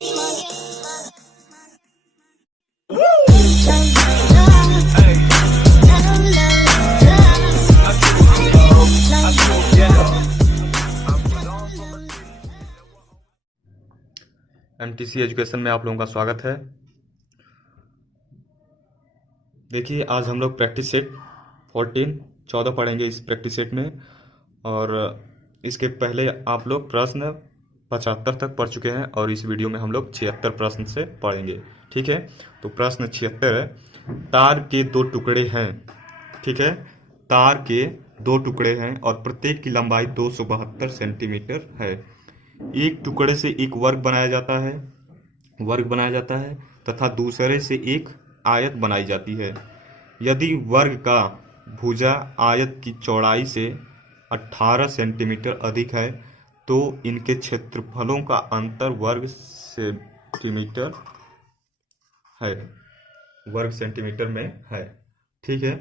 MTC education में आप लोगों का स्वागत है। देखिए, आज हम लोग प्रैक्टिस सेट 14 पढ़ेंगे इस प्रैक्टिस सेट में, और इसके पहले आप लोग प्रश्न 75 तक पढ़ चुके हैं और इस वीडियो में हम लोग 76 प्रश्न से पढ़ेंगे। ठीक है, तो प्रश्न 76 है, तार के दो टुकड़े हैं। ठीक है, तार के दो टुकड़े हैं और प्रत्येक की लंबाई 272 सेंटीमीटर है। एक टुकड़े से एक वर्ग बनाया जाता है तथा दूसरे से एक आयत बनाई जाती है। यदि वर्ग का भुजा आयत की चौड़ाई से 18 सेंटीमीटर अधिक है तो इनके क्षेत्रफलों का अंतर वर्ग सेंटीमीटर में है। ठीक है,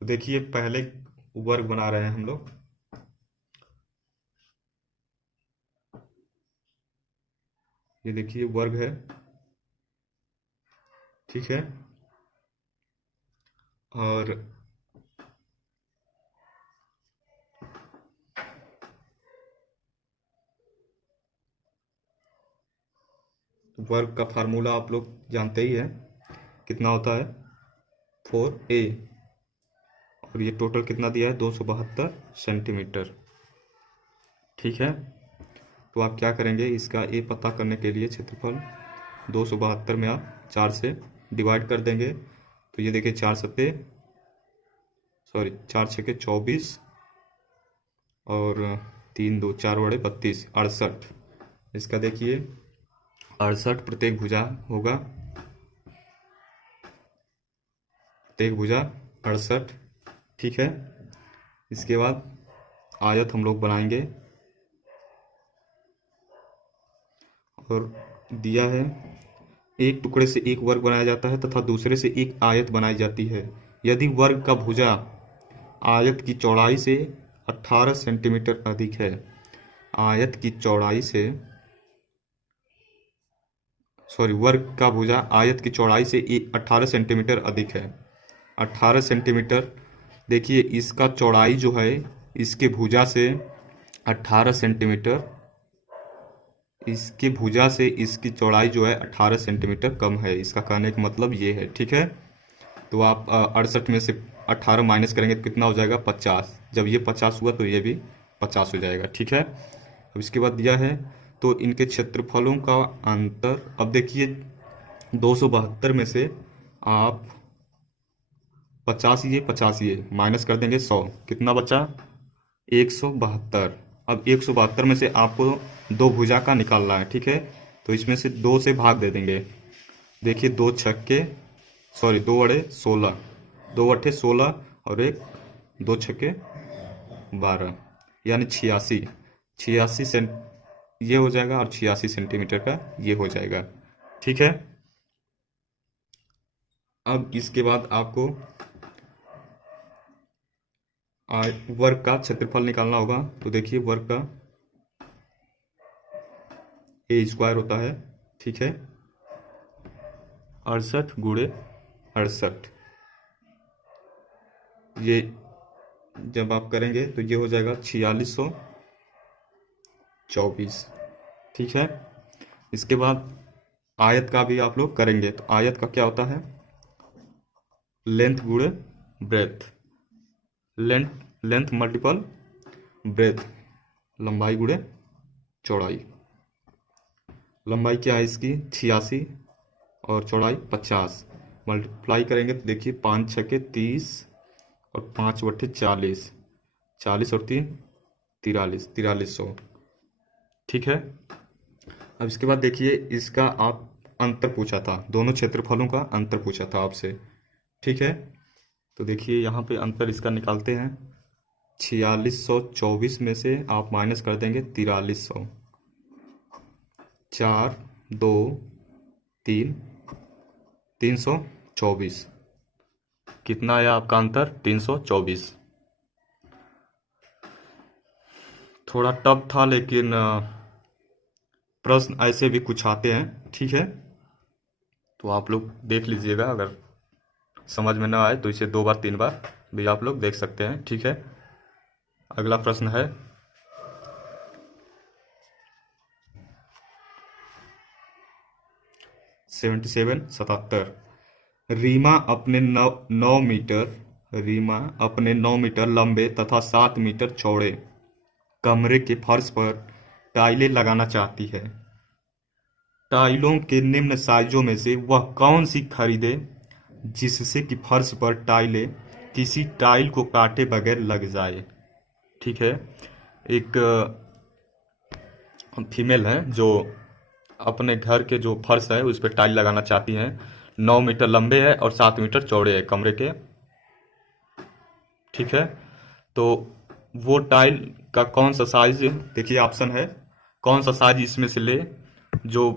तो देखिए, पहले वर्ग बना रहे हैं हम लोग। ये देखिए वर्ग है। ठीक है, और वर्ग का फार्मूला आप लोग जानते ही है, कितना होता है 4a, और ये टोटल कितना दिया है 272 सेंटीमीटर। ठीक है, तो आप क्या करेंगे, इसका ए पता करने के लिए क्षेत्रफल 272 में आप 4 से डिवाइड कर देंगे। तो ये देखिए 4 छके 24 और 3 2 4 बड़े 32 68। इसका देखिए 68 प्रत्येक भुजा होगा, प्रत्येक भुजा 68। ठीक है, इसके बाद आयत हम लोग बनाएंगे और दिया है, एक टुकड़े से एक वर्ग बनाया जाता है तथा दूसरे से एक आयत बनाई जाती है। यदि वर्ग का भुजा आयत की चौड़ाई से 18 सेंटीमीटर अधिक है, वर्ग का भुजा आयत की चौड़ाई से 18 सेंटीमीटर अधिक है। 18 सेंटीमीटर, देखिए इसका चौड़ाई जो है इसके भुजा से 18 सेंटीमीटर, इसकी भुजा से इसकी चौड़ाई जो है 18 सेंटीमीटर कम है। इसका कहने का मतलब ये है। ठीक है, तो आप 68 में से 18 माइनस करेंगे तो कितना हो जाएगा 50। जब ये 50 हुआ तो ये भी 50 हो जाएगा। ठीक है, अब इसके बाद दिया है तो इनके क्षेत्रफलों का अंतर। अब देखिए 272 में से आप 50 ये माइनस कर देंगे 100, कितना बचा 172। अब 172 में से आपको दो भुजा का निकालना है। ठीक है, तो इसमें से 2 से भाग दे देंगे। देखिए 2 अड़े 16, 2 अट्ठे 16 और 2 छक्के 12, यानी 86 सेंट ये हो जाएगा और 86 सेंटीमीटर का ये हो जाएगा। ठीक है, अब इसके बाद आपको वर्ग का क्षेत्रफल निकालना होगा। तो देखिए वर्ग का ए स्क्वायर होता है। ठीक है, 68 गुणे 68, ये जब आप करेंगे तो ये हो जाएगा 4624। ठीक है, इसके बाद आयत का भी आप लोग करेंगे। तो आयत का क्या होता है, लेंथ गुणे ब्रेथ, लेंथ मल्टीपल ब्रेथ, लंबाई गुणे चौड़ाई। लंबाई क्या है इसकी 86 और चौड़ाई 50, मल्टीप्लाई करेंगे तो देखिए 5 छक्के 30 और 5 बट्ठे 40, 40 और 3 4300। ठीक है, अब इसके बाद देखिए इसका आप अंतर पूछा था, दोनों क्षेत्रफलों का अंतर पूछा था आपसे। ठीक है, तो देखिए यहाँ पे अंतर इसका निकालते हैं। 4624 में से आप माइनस कर देंगे 4300, 4 2 3 324, कितना है आपका अंतर 324। थोड़ा टफ था लेकिन प्रश्न ऐसे भी कुछ आते हैं। ठीक है, तो आप लोग देख लीजिएगा, अगर समझ में ना आए तो इसे 2 बार 3 बार भी आप लोग देख सकते हैं। ठीक है, अगला प्रश्न है 77 रीमा अपने 9 मीटर लंबे तथा 7 मीटर चौड़े कमरे के फर्श पर टाइलें लगाना चाहती है। टाइलों के निम्न साइजों में से वह कौन सी खरीदे जिससे कि फर्श पर टाइलें किसी टाइल को काटे बगैर लग जाए। ठीक है, एक फीमेल है जो अपने घर के जो फर्श है उस पर टाइल लगाना चाहती हैं। 9 मीटर लंबे है और 7 मीटर चौड़े है कमरे के। ठीक है, तो वो टाइल का कौन सा साइज, देखिए ऑप्शन है, कौन सा साइज इसमें से ले जो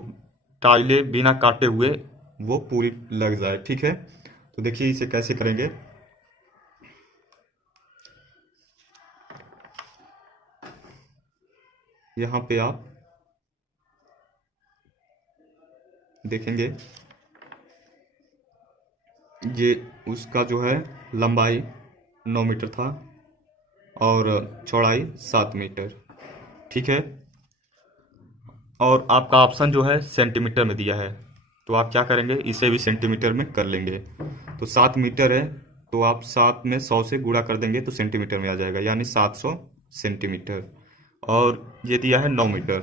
टाइलें बिना काटे हुए वो पूरी लग जाए। ठीक है, तो देखिए इसे कैसे करेंगे। यहाँ पे आप देखेंगे ये उसका जो है लंबाई 9 मीटर था और चौड़ाई 7 मीटर। ठीक है, और आपका ऑप्शन जो है सेंटीमीटर में दिया है, तो आप क्या करेंगे, इसे भी सेंटीमीटर में कर लेंगे। तो 7 मीटर है तो आप 7 में 100 से गुणा कर देंगे तो सेंटीमीटर में आ जाएगा, यानी 700 सेंटीमीटर। और ये दिया है 9 मीटर,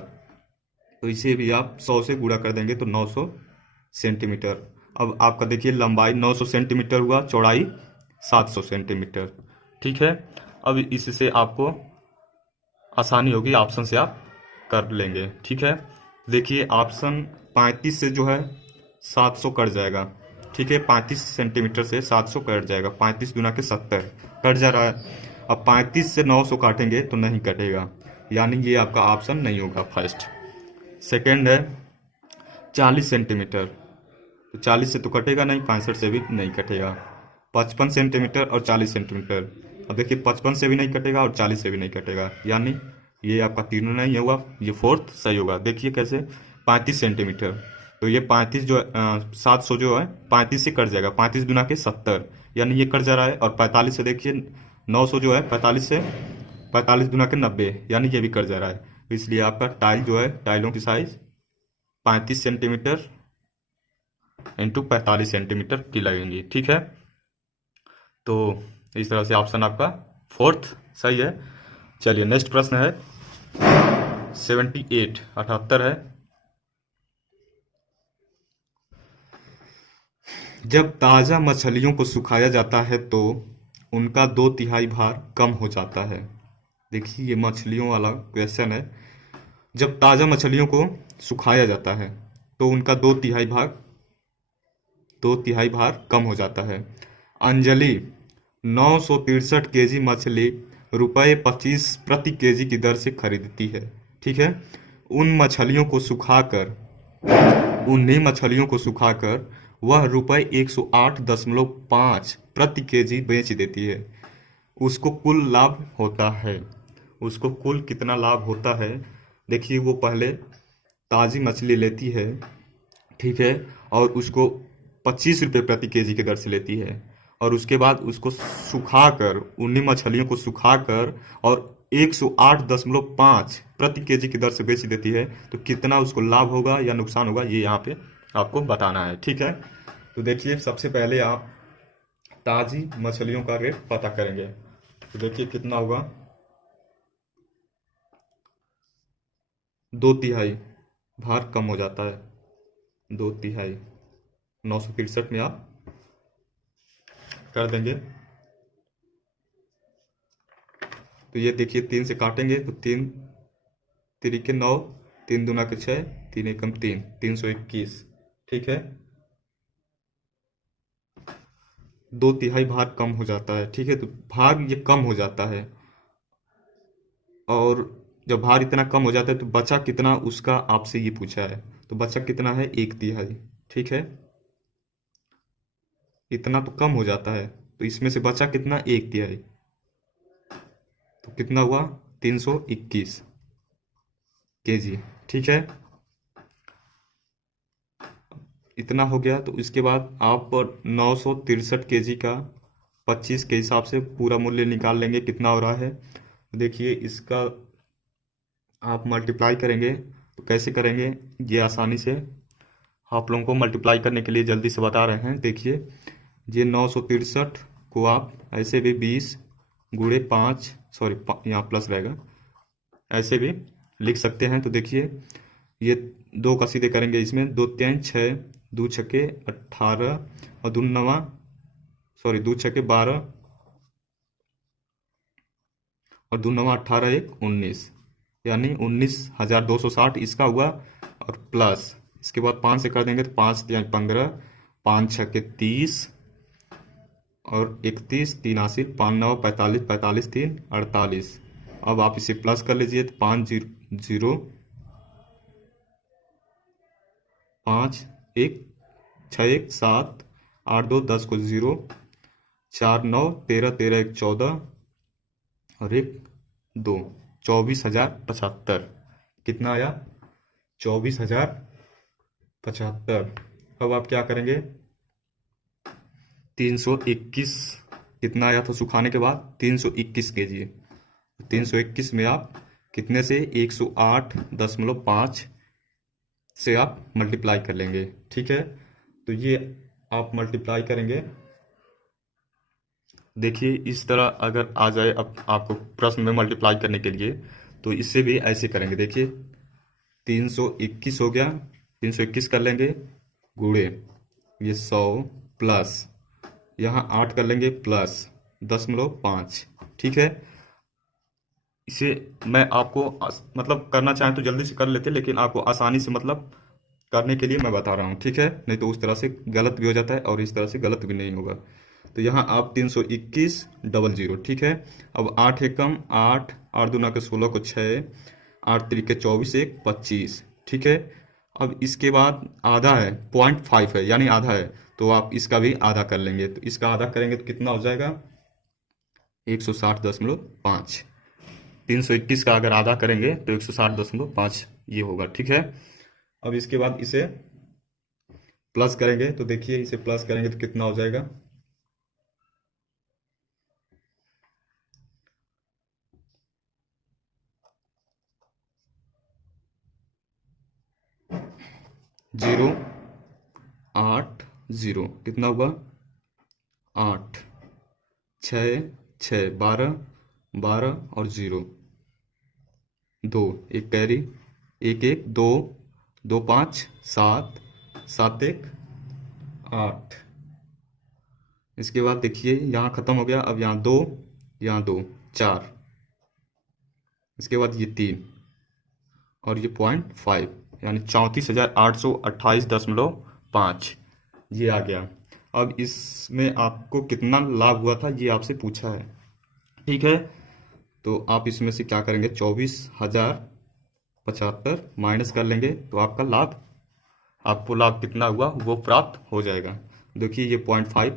तो इसे भी आप 100 से गुणा कर देंगे तो 900 सेंटीमीटर। अब आपका देखिए लंबाई 900 सेंटीमीटर हुआ, चौड़ाई 700 सेंटीमीटर। ठीक है, अब इससे आपको आसानी होगी, ऑप्शन से आप कर लेंगे। ठीक है, देखिए ऑप्शन 35 से जो है 700 कट जाएगा। ठीक है, 35 सेंटीमीटर से 700 कट जाएगा, 35 गुना के 70 कट जा रहा है। अब 35 से 900 काटेंगे तो नहीं कटेगा, यानी ये आपका ऑप्शन नहीं होगा फर्स्ट। सेकंड है 40 सेंटीमीटर, तो 40 से तो कटेगा नहीं, 65 से भी नहीं कटेगा। 55 सेंटीमीटर और 40 सेंटीमीटर, अब देखिए 55 से भी नहीं कटेगा और 40 से भी नहीं कटेगा, यानी ये आपका तीनों नहीं होगा, ये फोर्थ सही होगा। देखिए कैसे, 35 सेंटीमीटर, तो ये 35 जो 700 जो है 35 से कट जाएगा, 35 गुना के 70, यानी ये कट जा रहा है। और 45 से देखिए 900 जो है 45 से 45 गुना के 90, यानी ये भी कट जा रहा है। तो इसलिए आपका टाइल जो है, टाइलों की साइज 35 सेंटीमीटर इंटू 45 सेंटीमीटर की लगेंगी। ठीक है, तो इस तरह से ऑप्शन आपका फोर्थ सही है। चलिए नेक्स्ट प्रश्न है 78 है। जब ताज़ा मछलियों को सुखाया जाता है तो उनका 2/3 भार कम हो जाता है। देखिए ये मछलियों वाला क्वेश्चन है। जब ताज़ा मछलियों को सुखाया जाता है तो उनका 2/3 भार कम हो जाता है। अंजलि 963 केजी मछली ₹25 प्रति केजी की दर से खरीदती है। ठीक है, उन्हीं मछलियों को सुखाकर वह ₹108.5 प्रति केजी बेच देती है। उसको कुल लाभ होता है, उसको कुल कितना लाभ होता है। देखिए वो पहले ताज़ी मछली लेती है, ठीक है, और उसको 25 रुपये प्रति केजी की दर से लेती है, और उसके बाद उसको सुखाकर, उन्हीं मछलियों को सुखाकर और 108.5 प्रति केजी की दर से बेच देती है। तो कितना उसको लाभ होगा या नुकसान होगा, ये यहाँ पे आपको बताना है। ठीक है, तो देखिए सबसे पहले आप ताज़ी मछलियों का रेट पता करेंगे। तो देखिए कितना होगा, 2/3 भार कम हो जाता है, 2/3 963 में आप कर देंगे। तो ये देखिए 3 से काटेंगे तो 3 तिरिके 9, 3 दूना के 6, 3 एकम 3, 321। ठीक है, 2/3 भार कम हो जाता है। ठीक है, तो भार ये कम हो जाता है, और जब भार इतना कम हो जाता है तो बचा कितना उसका आपसे ये पूछा है। तो बचा कितना है, 1/3। ठीक है, इतना तो कम हो जाता है, तो इसमें से बचा कितना, 1/3, तो कितना हुआ, 321 केजी। ठीक है, इतना हो गया। तो इसके बाद आप 963 kg का 25 के हिसाब से पूरा मूल्य निकाल लेंगे कितना हो रहा है। देखिए इसका आप मल्टीप्लाई करेंगे तो कैसे करेंगे, ये आसानी से आप लोगों को मल्टीप्लाई करने के लिए जल्दी से बता रहे हैं। देखिए ये 963 को आप ऐसे भी 20 गुणे 5, सॉरी यहाँ प्लस रहेगा, ऐसे भी लिख सकते हैं। तो देखिए ये दो का सीधे करेंगे, इसमें 2 3 6, 2 छक्के 18 और 2 नवा, सॉरी 2 छक्के 12 और 2 नवा 18 1 19, यानी 19,260 इसका हुआ। और प्लस इसके बाद 5 से कर देंगे तो 5 3 15, 5 छक्के 30 और 31, 3 80, 5 9 45, 45 3 48। अब आप इसे प्लस कर लीजिए तो 5 0 5 1 6 1 7 8 2 10 को 0, 4 9 13 13 1 14 और 1 2, 24,075। कितना आया? 24,075। अब आप क्या करेंगे, 321 कितना आया था सुखाने के बाद? 321 kg। 321 में आप कितने से 108.5 से आप मल्टीप्लाई कर लेंगे। ठीक है, तो ये आप मल्टीप्लाई करेंगे। देखिए इस तरह अगर आ जाए अब आपको प्रश्न में मल्टीप्लाई करने के लिए, तो इससे भी ऐसे करेंगे। देखिए 321 हो गया, 321 कर लेंगे गुणे ये 100 प्लस यहाँ 8 कर लेंगे प्लस 10.5। ठीक है, इसे मैं आपको मतलब करना चाहें तो जल्दी से कर लेते, लेकिन आपको आसानी से मतलब करने के लिए मैं बता रहा हूँ। ठीक है, नहीं तो उस तरह से गलत भी हो जाता है और इस तरह से गलत भी नहीं होगा। तो यहाँ आप 321 डबल 0। ठीक है, अब 8 एकम 8, 8 दूना के 16 को 6, 8 3 के 24 1 25। ठीक है, अब इसके बाद आधा है, 0.5 है यानी आधा है, तो आप इसका भी आधा कर लेंगे। तो इसका आधा करेंगे तो कितना हो जाएगा? 160.5। 321 का अगर आधा करेंगे तो 160.5 ये होगा। ठीक है, अब इसके बाद इसे प्लस करेंगे तो देखिए इसे प्लस करेंगे तो कितना हो जाएगा? जीरो 8 0 कितना हुआ? 8 6 6 12 12 और 0 2 एक कैरी 1 1 2 2 5 7 7 1 8। इसके बाद देखिए यहाँ ख़त्म हो गया, अब यहाँ 2 यहाँ 2 4, इसके बाद ये 3 और ये 0.5 यानी 34,828.5 ये आ गया। अब इसमें आपको कितना लाभ हुआ था ये आपसे पूछा है। ठीक है, तो आप इसमें से क्या करेंगे, 24,075 माइनस कर लेंगे तो आपका लाभ, आपको लाभ कितना हुआ वो प्राप्त हो जाएगा। देखिए ये 0.5।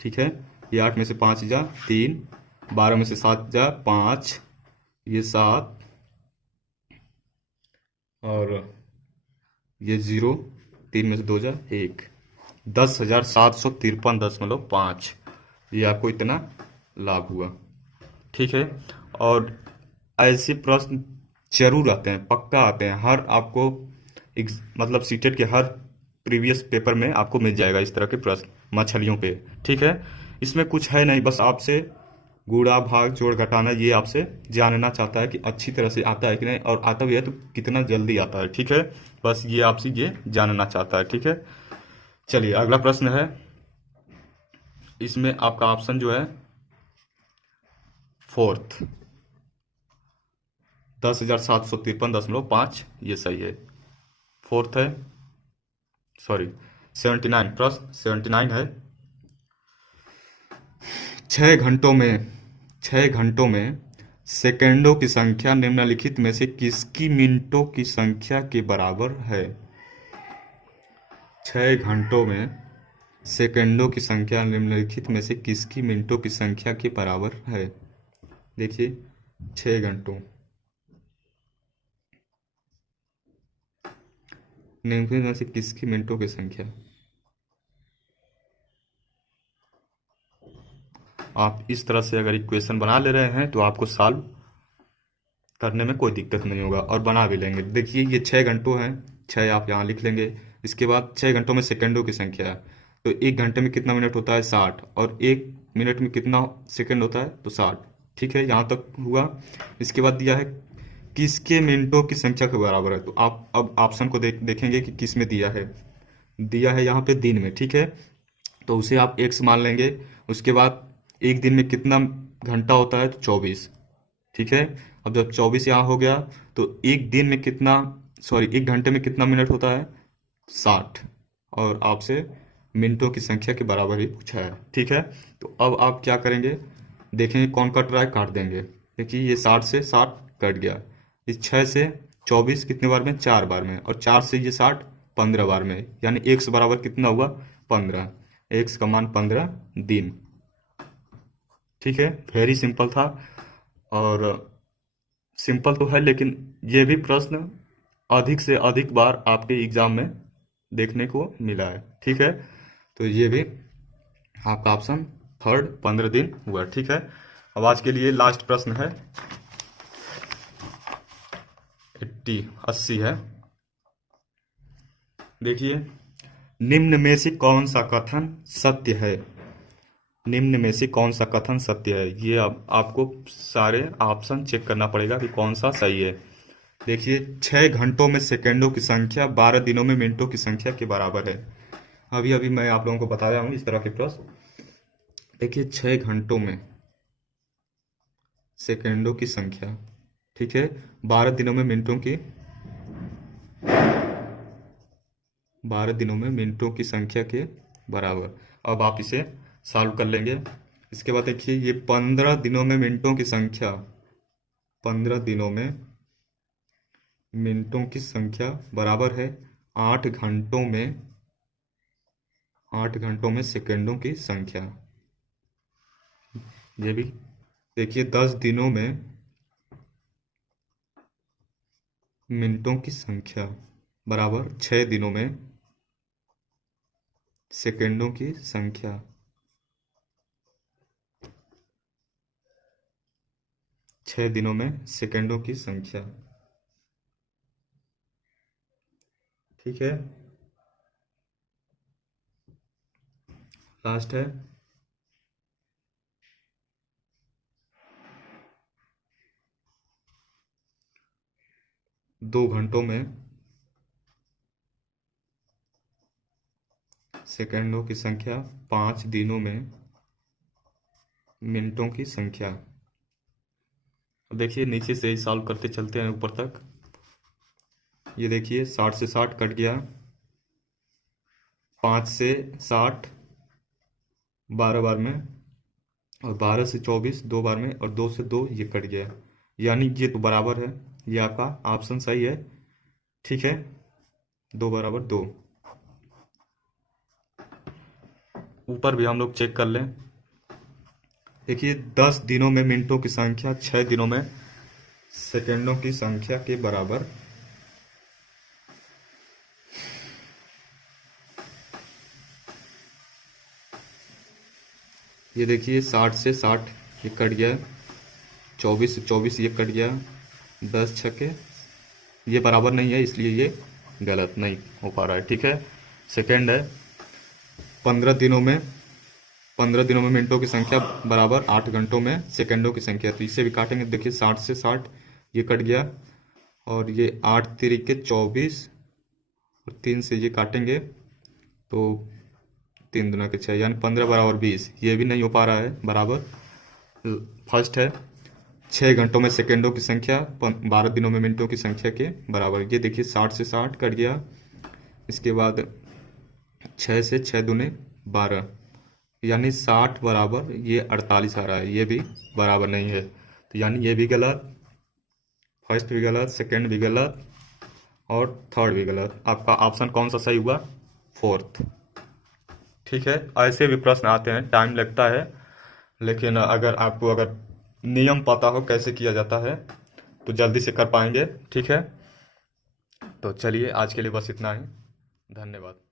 ठीक है, ये 8 में से 5 जा 3, 12 में से 7 जा 5, ये 7 और ये 0, 3 में से 2 जा 1, 10,753.5 ये आपको इतना लाभ हुआ। ठीक है, और ऐसे प्रश्न जरूर आते हैं, पक्का आते हैं, हर आपको मतलब सीटेट के हर प्रीवियस पेपर में आपको मिल जाएगा इस तरह के प्रश्न मछलियों पे। ठीक है, इसमें कुछ है नहीं, बस आपसे गुणा भाग जोड़ घटाना ये आपसे जानना चाहता है कि अच्छी तरह से आता है कि नहीं, और आता भी है तो कितना जल्दी आता है। ठीक है, बस ये आपसे ये जानना चाहता है। ठीक है, चलिए अगला प्रश्न है। इसमें आपका ऑप्शन जो है फोर्थ 10,753.5 ये सही है, फोर्थ है, सॉरी 79, प्रश्न 79 है। 6 घंटों में सेकेंडों की संख्या निम्नलिखित में से किसकी मिनटों की संख्या के बराबर है? 6 घंटों में सेकेंडों की संख्या निम्नलिखित में से किसकी मिनटों की संख्या के बराबर है? देखिए 6 घंटों, निम्नलिखित में से किसकी मिनटों की संख्या। आप इस तरह से अगर इक्वेशन बना ले रहे हैं तो आपको सॉल्व करने में कोई दिक्कत नहीं होगा और बना भी लेंगे। देखिए ये 6 घंटों हैं, 6 आप यहाँ लिख लेंगे। इसके बाद 6 घंटों में सेकंडों की संख्या है, तो 1 घंटे में कितना मिनट होता है 60, और 1 मिनट में कितना सेकंड होता है तो 60। ठीक है, यहाँ तक हुआ। इसके बाद दिया है किसके मिनटों की संख्या के बराबर है, तो आप अब ऑप्शन को देखेंगे कि किस में दिया है। दिया है यहाँ पे दिन में, ठीक है, तो उसे आप x मान लेंगे। उसके बाद एक दिन में कितना घंटा होता है तो 24। ठीक है, अब जब 24 यहाँ हो गया तो एक दिन में कितना, सॉरी 1 घंटे में कितना मिनट होता है 60, और आपसे मिनटों की संख्या के बराबर ही पूछा है। ठीक है, तो अब आप क्या करेंगे, देखेंगे कौन कट रहा है, काट देंगे। देखिए ये 60 से 60 कट गया। इस 6 से 24 कितने बार में, 4 बार में, और 4 से ये 60 15 बार में, यानी x बराबर कितना हुआ 15। x का मान 15 दिन। ठीक है, वेरी सिंपल था, और सिंपल तो है लेकिन ये भी प्रश्न अधिक से अधिक बार आपके एग्जाम में देखने को मिला है। ठीक है, तो ये भी आपका ऑप्शन थर्ड 15 दिन हुआ। ठीक है, अब आज के लिए लास्ट प्रश्न है 80 है। देखिए, निम्न में से कौन सा कथन सत्य है। निम्न में से कौन सा कथन सत्य है, ये अब आपको सारे ऑप्शन चेक करना पड़ेगा कि कौन सा सही है। देखिए, 6 घंटों में सेकंडों की संख्या 12 दिनों में मिनटों की संख्या के बराबर है। अभी अभी मैं आप लोगों को बता रहा हूँ इस तरह के प्रश्न। देखिए 6 घंटों में सेकंडों की संख्या, ठीक है, 12 दिनों में मिनटों की, 12 दिनों में मिनटों की संख्या के बराबर। अब आप इसे सॉल्व कर लेंगे। इसके बाद देखिए ये 15 दिनों में मिनटों की संख्या, 15 दिनों में मिनटों की संख्या बराबर है 8 घंटों में, 8 घंटों में सेकंडों की संख्या। ये भी देखिए 10 दिनों में मिनटों की संख्या बराबर 6 दिनों में सेकंडों की संख्या। 6 दिनों में सेकंडों की संख्या। ठीक है, लास्ट है 2 घंटों में सेकंडों की संख्या, 5 दिनों में मिनटों की संख्या। अब देखिए नीचे से ही सॉल्व करते चलते हैं ऊपर तक। ये देखिए 60 से 60 कट गया, 5 से 60 12 बार में, और 12 से 24 2 बार में, और 2 से 2 ये कट गया, यानी ये तो बराबर है। ये आपका ऑप्शन सही है। ठीक है, 2 बराबर 2। ऊपर भी हम लोग चेक कर लें। देखिए 10 दिनों में मिनटों की संख्या 6 दिनों में सेकंडों की संख्या के बराबर। ये देखिए 60 से 60 ये कट गया, 24 से 24 ये कट गया, 10 छक्के, ये बराबर नहीं है इसलिए ये गलत नहीं हो पा रहा है। ठीक है, सेकंड है 15 दिनों में, 15 दिनों में मिनटों की संख्या बराबर 8 घंटों में सेकंडों की संख्या, तो इसे भी काटेंगे। देखिए 60 से 60 ये कट गया, और ये 8 तिरिके 24, और 3 से ये काटेंगे तो 3 दूना के 6, यानी 15 बराबर 20, ये भी नहीं हो पा रहा है बराबर। फर्स्ट है 6 घंटों में सेकंडों की संख्या 12 दिनों में मिनटों की संख्या के बराबर। ये देखिए 60 से 60 कट गया। इसके बाद 6 से 6 दूने 12, यानी 60 बराबर ये 48 आ रहा है, ये भी बराबर नहीं है, तो यानी ये भी गलत, फर्स्ट भी गलत, सेकंड भी गलत, और थर्ड भी गलत। आपका ऑप्शन कौन सा सही हुआ, फोर्थ। ठीक है, ऐसे भी प्रश्न आते हैं, टाइम लगता है, लेकिन अगर आपको अगर नियम पता हो कैसे किया जाता है तो जल्दी से कर पाएंगे। ठीक है, तो चलिए आज के लिए बस इतना ही। धन्यवाद।